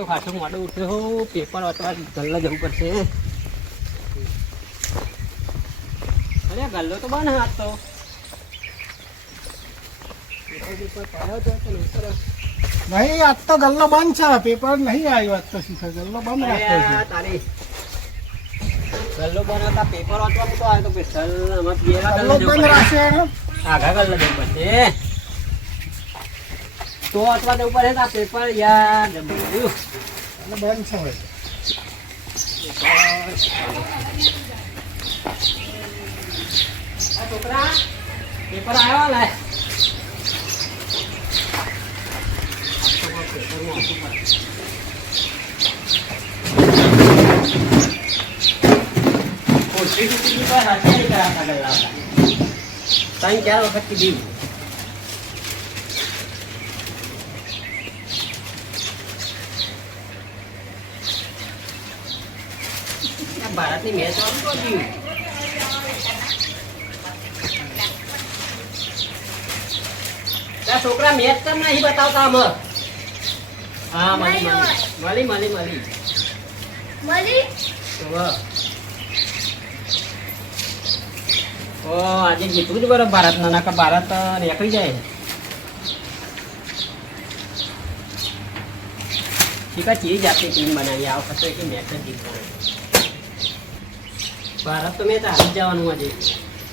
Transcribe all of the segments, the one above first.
તો ખાસો મોડો ઉઠ્યો પેપર વાંચવા ગલ્લો જવું પડશે અરે ગલ્લો તો બંધ હાથ તો નહીં આજ તો ગલ્લો બંધ છે પેપર નહીં આવ્યો આજ તો શીખર ગલ્લો બંધ રાખ્યો છે તારી ગલ્લો બંધ હતા પેપર વાંચવા તો આવ્યો તો પેશલ ગલ્લો બંધ રાખ્યો આગા ગલ્લો જવું પડશે તો વાંચવા જવું પડે આ પેપર યાર જવું બંધ છે હવે છોકરા પેપર આવ્યો લે ત્રણ ચાર વખત કીધી ભારતની મેચ છોકરા મેચ કેમ નહીં બતાવતા અમે હા મળી આજે જીતવું જ બરાબર ભારત ના ભારત નીકળી જાય શીખા ચીજ આપણી ટીમ બનાવી આ વખતે કે મેચ જ જીતવાનું ભારત તો મેચ હારી જવાનું આજે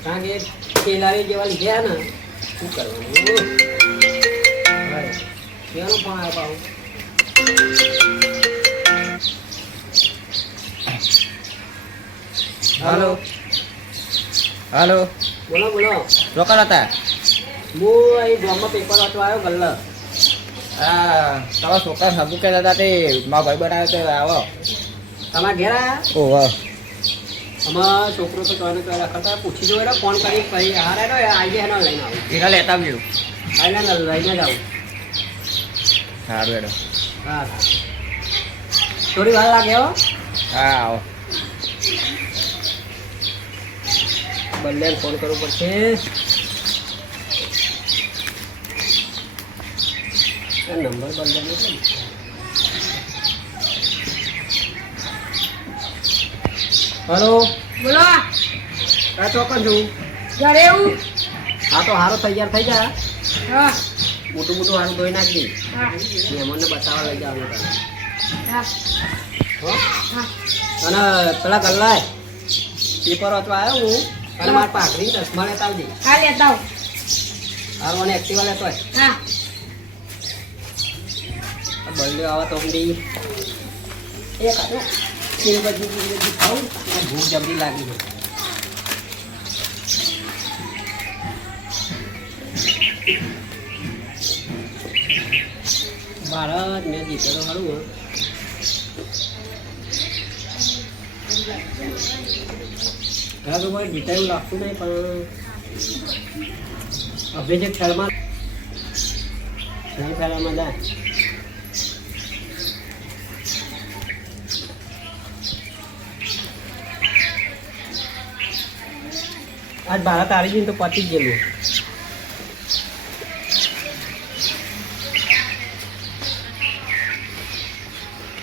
કારણ કે ખેલાડી જેવા લીધા ને શું કરવાનું કેવાનું પણ આવ્યો હાલો હાલો બોલો બોલો રોકડ હતા હું અહીં ગામમાં પેપર વાંચવા આવ્યો ગલ્લા હા તમારા છોકરા સાબુ કહેતા હતા તે મારા ભાઈ બનાવ્યો તો આવો તમારા ઘેર આવ્યા ઓહો અમારા છોકરો તો તને તો રખડતા પૂછી દો ફોન કરી ભાઈ હાર આવી એનો લઈને આવું એના લેતા આવજો લઈને જ આવું સારું એડો હા થોડી વાર લાગે હો હા આવો બંને ફોન કરવો પડશે નંબર બંને હલો બોલો ક્યાં ચોકન છું ઘરે એવું હા તો હારો તૈયાર થઈ જા હા મોટું મોટું હારું ધોઈ નાખજે હા મહેમાનને બતાવવા લઈ જવાનું તારે હા હો હા અને પેલા ગલ્લાય પેપર વાંચવા આવ્યો હું અને મારા પાઘડી ચશ્મા લેતા આવજે હા લેતા આવું હારો અને એક્ટિવા લેતો હોય હા બલ્લે આવા તો ઊંડી એક હાથો તેલ બાજુ ખાવું ભૂખ જલ્દી લાગી જાય ભારત મેં જીતેલો સારું ઘણા તો કોઈ જીતાયું લાગતું નહીં પણ હવે જે ખેલમાં ખેલવામાં જાય આજ ભારત હારી ગયું તો પતી જ ગયેલું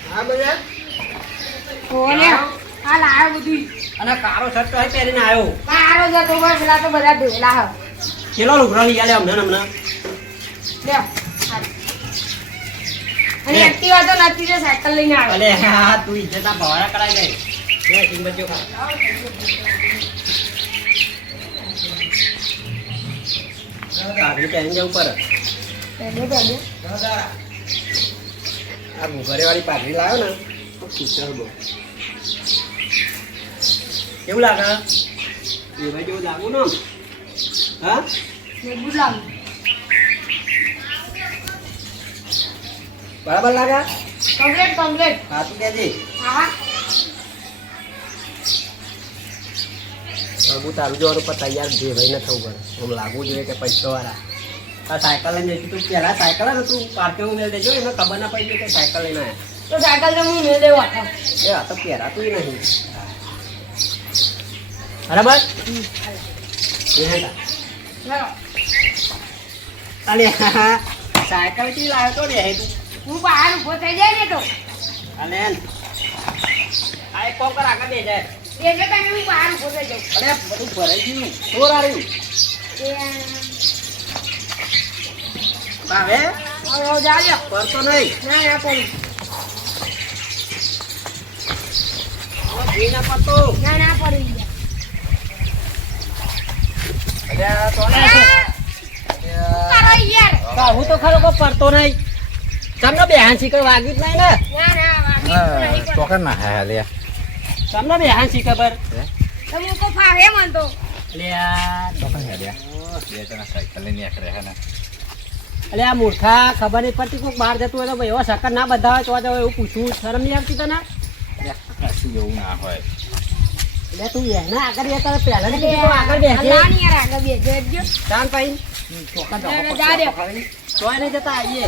હા બધા કોને આ લાયો બધું અને કારો શર્ટ તો પહેરીને આવ્યો કારો જતો બસ પેલા તો બધા ધોયેલા હ કેટલો લુગડા લઈ આલે હમણાં લ્યો અને એક્ટિવા તો નથી તો સાયકલ લઈને આવ્યો અલે હા તું ઇજ્જતા ભવાડા કરાઈ ગઈ બે ટીમ બચ્યો ખા કાગડી પહેરીને જવું પડે પહેલે પહેલે આ ઘરે વાળી પાઘડી લાવ્યો ને તો ખીચડ બહુ કેવું લાગે એ ભાઈ જેવું લાગુ ને હા મજબૂત લાગે બરાબર લાગે કમ્પ્લેટ હા તું કહેજે હા હું તારું જોવાનું પણ તૈયાર જે ભાઈ ન થવું પડે આમ લાગવું જોઈએ કે પૈસાવાળા આ સાયકલ લઈને જઈશું તું પહેલાં સાયકલ ને તું પાર્કિંગ મેળ દેજો એમાં ખબર ના પડી કે સાયકલ લઈને આવ્યા તો સાયકલ તો હું મેં દેવા એ આ તો પહેરાતું નહીં બરાબર અલે સાયકલ થી લાવ્યો તો રે તું હું બહાર ઉભો થઈ જાય ને તો અને આ એક કોમ કર આગળ દે જાય એટલે તમે હું બહાર ઉભો થઈ જાઉં. અરે બધું ભરાઈ ગયું ચોર આવ્યું ભાવે હવે જાજો. પડતો નહીં ના ના પડી. ઘી ના પડતો ના ના પડી ગયા. અરે તો શું કરો યાર? હું તો ખરો કોઈ પડતો નહીં તમને બેહાન શીખર વાગ્યું જ નહીં ને ના ના વાગી નહીં પણ. ચોકર ના હા લે તમને બેહાન શી ખબર તમે કો ફાવે મન તો. એટલે આ ચોકર હે લે બે જણા સાયકલ લઈને નીકળે હે ને એટલે આ મૂર્ખા ખબર નહીં પડતી કોઈક બહાર જતું હોય તો ભાઈ એવા સકર ના બધા હોય તો જવાય એવું પૂછવું શરમ નહીં આવતી તને કશું એવું ના હોય એટલે તું એના આગળ બે તારે પહેલા ની કીધું તો આગળ બેસજે. અલ્લાહ ની યાર આગળ બેસજો. ચાલ ભાઈ ચોકર ના, ના, જા દે. તોય નહીં જતા આવીએ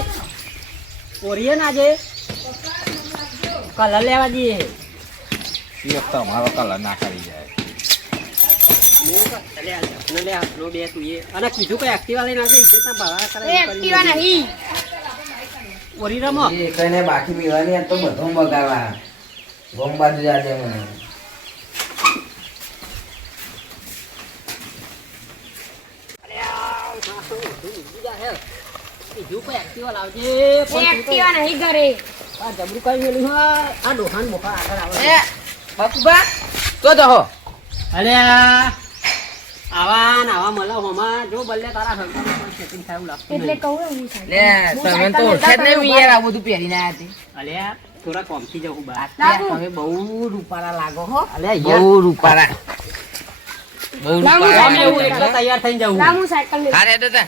ઓરીએ ને આજે કલર લેવા જઈએ એક તો અમારો કલર ના કરી જાય અને કીધું કે એક્ટિવા લઈને આવજે ઇજ્જતના ભાડા કરે એ એક્ટિવા નહીં. ઓરી રમો એ કઈને બાકી પીવાની તો બધો બગાડવા ગોમ બાજુ જાજે મને કીધું કે એક્ટિવા લાવજે એ એક્ટિવા નહીં ઘરે. આ જબરું કઈ મેલ્યું હોય આ ડોહાન મોખા આગળ આવે બાપુબા તો દહો અરે આવા ને આવા મળે હોમાં જો બલ્લે તારા હલકામાં પણ સેટિંગ થાય એવું લાગતું એટલે નહીં. કહું ને હું સાહેબ. લે તમે તો ઓળખે જ નહીં યાર આ બધું પહેરીને આયા તે અલ્યા થોડા કોમથી જવું બહાર લાગુ. તમે બહુ રૂપાળા લાગો હો અલ્યા બહુ રૂપાળા બહુ લાગુ યાર રૂપાળા એવું એટલે તૈયાર થઈને જવું લાવ હું સાયકલ લઈ. હારે દાદા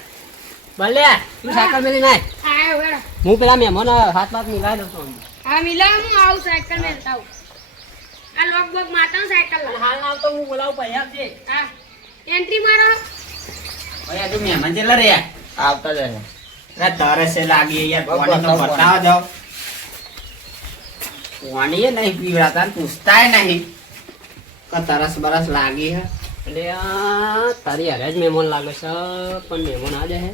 બલ્લે તું સાયકલ મેલી નાય હા વેડા. હું પેલા મહેમાન હાથ હાથ મિલાવી દઉં છું હા મિલાવ હું આવું સાયકલ મેં આવું. આ લોક બોક માતા સાયકલ લાવ. હાલ ના તો હું બોલાવું પૈસા આપજે હા એન્ટ્રી મારો. ભાઈ આ તો મહેમાન જેટલા રહ્યા આવતા જ રહે અરે તરસે લાગી યાર બસ, પાણી તો બસ, બસ. બતાવો જાઓ પાણી એ નહીં પીવડાતા ને પૂછતાય નહીં કે તરસ બરસ લાગી હે એટલે આ તારી હારે જ મહેમાન લાગે છે પણ મહેમાન આ જાય હે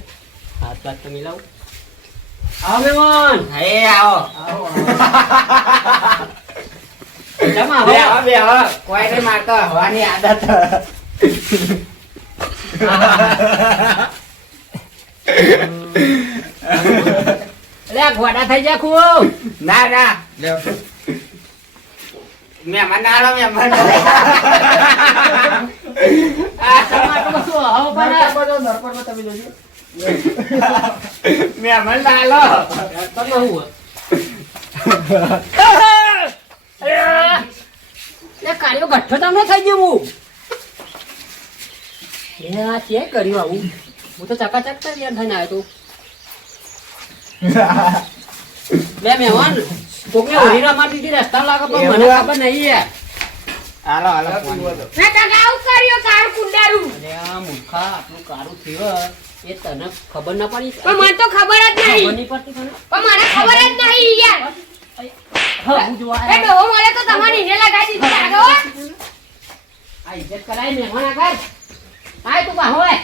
હાથ હાથ તો મિલાવું આવો મહેમાન હે આવો આવો જમા બે આવો આવો બે આવો કોઈ નહીં મારતો હવાની આદત એટલે આ ઘોડા થઈ જાય ખૂબ ના ના લે મહેમાન ના આલો મહેમાન મહેમાન ના આલો કાર્યો ગઠ્ઠો તમને થઈ ગયો હું આ છે કર્યું આવું હું તો ચકાચક તૈયાર થઈને આવ્યો તો બે મહેમાન કોકને ઓઢીના મારી દીધી રસ્તા લાગે પણ મને ખબર નહીં યાર હાલો હાલો મેં કાકા આવું કર્યો કારું કુંડારું. અરે આ મૂર્ખા આટલું કારું થયું એ તને ખબર ના પડી પણ મને તો ખબર જ ખબર નહીં. નહીં પડતી તને પણ મને ખબર જ નહીં યાર. હા હું જોવા એ આવ્યો. ડોહો મળે તો તમારી ઈને લગાડી દીધી આગળ હો. આ ઇજ્જત કરાય મહેમાન આગળ આય તું પા હોય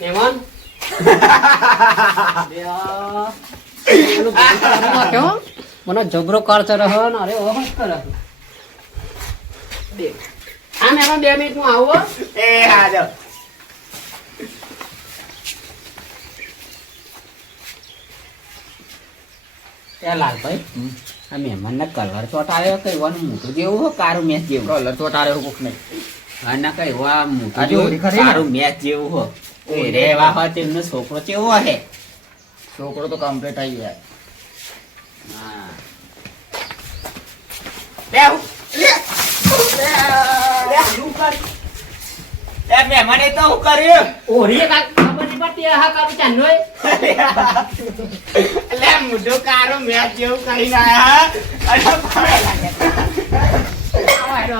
મહેમાન મને જબરો કરતો રહ્યો ને અરે ઓહો જ કરે હા મહેમાન 2 મિનિટ હું આવું હો. એ હાજો એ લાલભાઈ આ મહેમાન ને કલર ચોટાડ્યો કઈ વાનું મોટું જેવું હો કારું મેચ જેવું કલર તો તારે કોક નહીં હા ના કઈ વા મોટું આજે હોળી જેવું ખરી ને? કારું મેચ જેવું હો એ રેવા હોય તેમનો છોકરો કેવો હે છોકરો તો કમ્પ્લીટ આવી જાય હા મહેમાને તો હું કર્યું ઓરી કાક ખબર નહીં પડતી હા કારું ચાંદનો લે મુઢો કારો મેચ જેવું કરીને આયા અને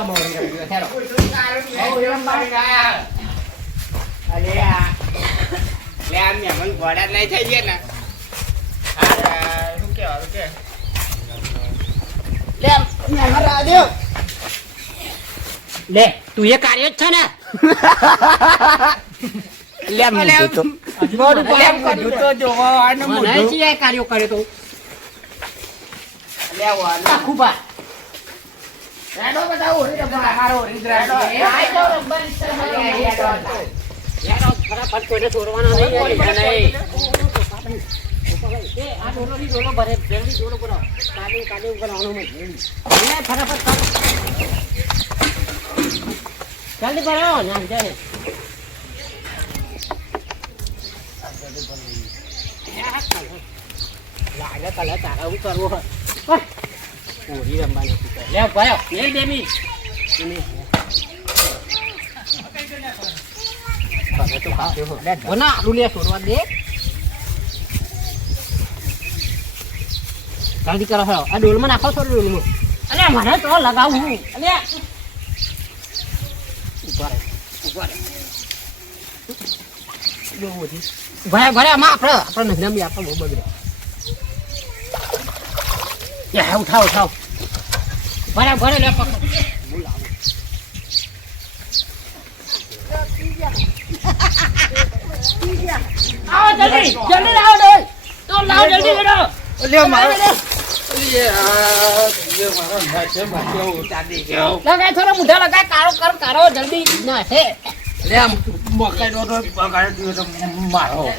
મુઢો કારો મેચ જેવું કરીને આયા અરે આ લે આ મહેમાન ઘોડા નહીં થઈ ગયા ને અરે શું કે લે મહેમાન રાજો લે તું એ કાર્ય જ છે ને લે મુઢો તો મોઢું પાછું મોઢું તો જોવા વાળનું મને મોઢું. ચિયા કાર્યો કરે તો લે વાળનું. આખું બા હેડો બધા ઓરી તમારો ઓરી જ રાખજો. યાર ફટાફટ કોઈને છોડવાનો નહીં યાર, નહીં. એ આ ડોલોની ડોલો ભરે જલ્દી ડોલો ભરો કાલે ઉપર આવવાનો મેં ફટાફટ કર. જલ્દી ભરો ના જાય લાગે કલે તારા હું કરવું હોય પૂરી રમવાની લે ભરો નહીં દેમી તો ખાવ ના આલુ લે છોડવા દે જલ્દી કરો હો આ ડોલમાં નાખો છો ડોલમાં અલે મને તો લગાવું અલે ભરે ભરે આમાં આપણે નજર બી આપણે બહુ બગડે ઉઠાવ ઉઠાવ ભરે ભરે લે પકડ આવો જલ્દી જલ્દી લાવો ડોલ તો લાવો જલ્દી બેડો લગાય થોડો મુઢા લગાય કારો કર કારો જલ્દી ના હે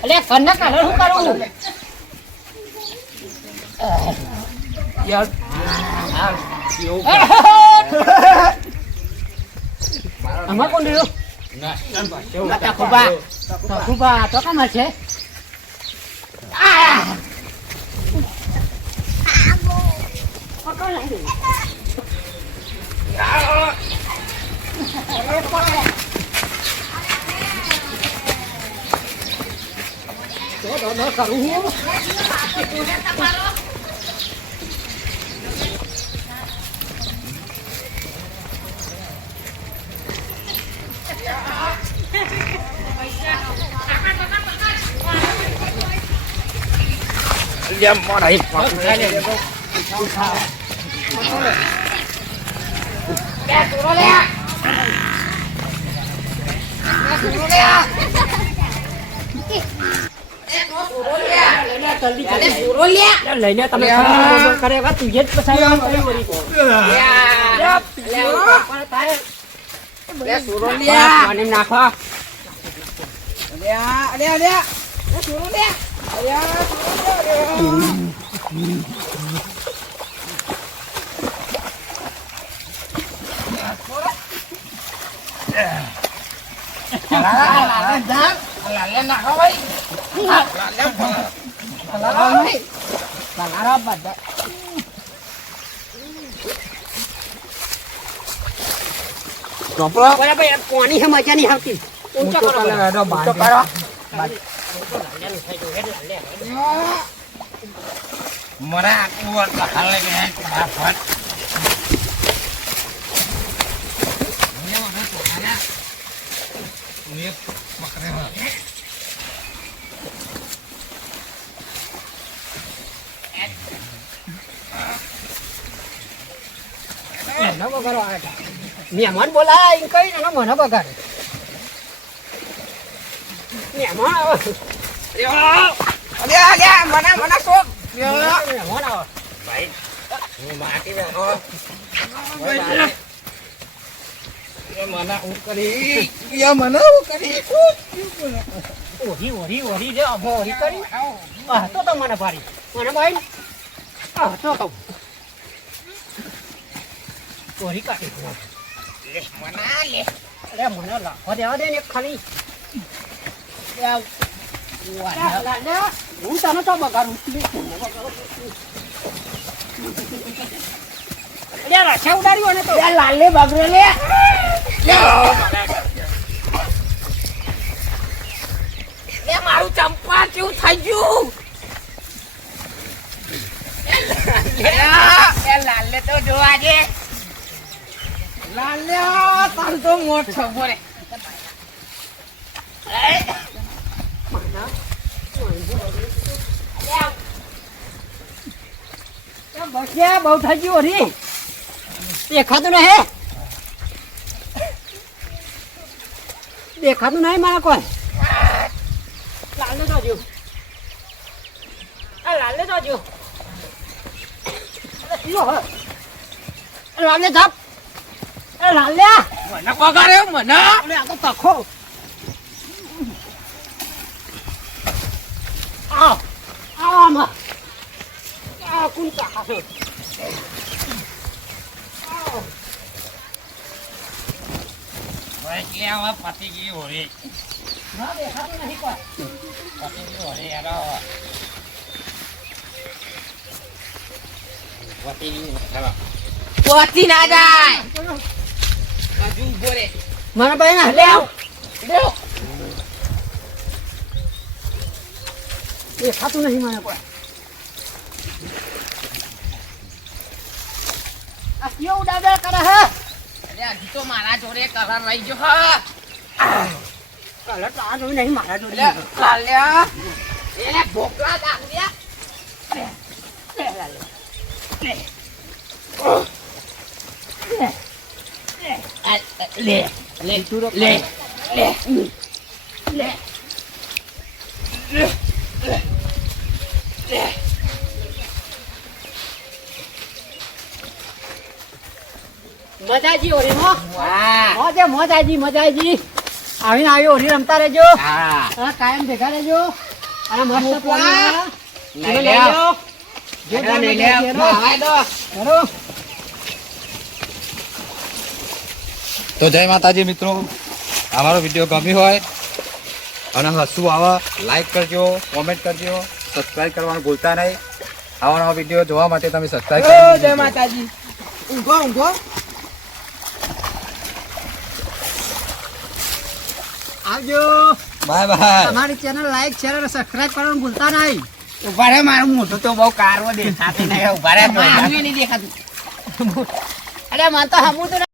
અલે કન્ના કાઢો શું કરું અમાર કોણ રહ્યો ખુબા તો કામ છે લઈને તમે કરે તું જ પસાઈ નાખો કોની હે મજા નહીં આવતી ઊંચો કરો મરા કુવર હાલે ગયા ફટાફટ મહેમાન બોલાય કઈ ના મને બગાડે મહેમાન આવો મહેમાન આવો ઓરી રે અભો ઓરી કરી તો મને ભારી મને ભાઈ તો કહું ઓરી કાઢી અરે મને લાખો દેવા દે ને ખાલી હું તને તો બગાડું રસા ઉડાડ્યું ને તો લાલે બગડે લે મારું ચંપા કેવું થઈ ગયું લાલે તો જોવા દે લાલે તારું તો મોટો બોલે બહુ થઈ ગયું હરી દેખાતું નહીં દેખાતું નહીં મારા કોઈ લાલને જોજો. આ લાલને જોજો. અરે પીવો હવે. અરે લાલને જાપ. અરે લાલને. મને પગાડ્યો મને. અરે આ તો તખો. આવ. આમાં. આ કોણ કાહો. ભાઈ કે આવા પતી ગઈ હોરી. ના દેખાતું નહીં કોઈ. પતી ગઈ હોરી યાર. પતી ગઈ ચાલો. પતી ના જાય. હજુ ઉભો રે. મારા ભાઈ ના લે આવ. લેવ. દેખાતું નહીં મને કોઈ. આ કેવું ઉડાવે કરે હે? અરે હજી તો મારા જોડે કલર રહી ગયો હા. કલર તો આ જોઈ નહીં મારા જોડે. એટલે કાલ્યા એને ભોકલા દાંડિયા. લે લે લે લે મજાજી ઓરી નો વાહ મોજાજી આવીને આવ્યો ઓરી રમતા રહેજો. હા હા કાયમ ભેગા રહેજો. અને મસ્ત મોકલા. લઈ લઈ લેજો. લે લઈ લે આવાય દો. કરો. તો જય માતાજી મિત્રો, અમારો વિડીયો ગમ્યો હોય અને હસવું આવે લાઈક કરજો, કોમેન્ટ કરજો, સબસ્ક્રાઈબ કરવાનું ભૂલતા નહીં. આવા નવા વિડીયો જોવા માટે તમે સબસ્ક્રાઈબ ઓ કરી જય દેજો. માતાજી. ઊંઘો આવજો. Bye bye. અમારી ચેનલ લાઈક શેર અને સબસ્ક્રાઇબ કરવાનું ભૂલતા નહીં. ઉભા રે મારું મોઢું તો બહુ કારવો દેખાતું નહીં. ઉભા રે તો નહીં દેખાતું. અરે મને તો હમું તો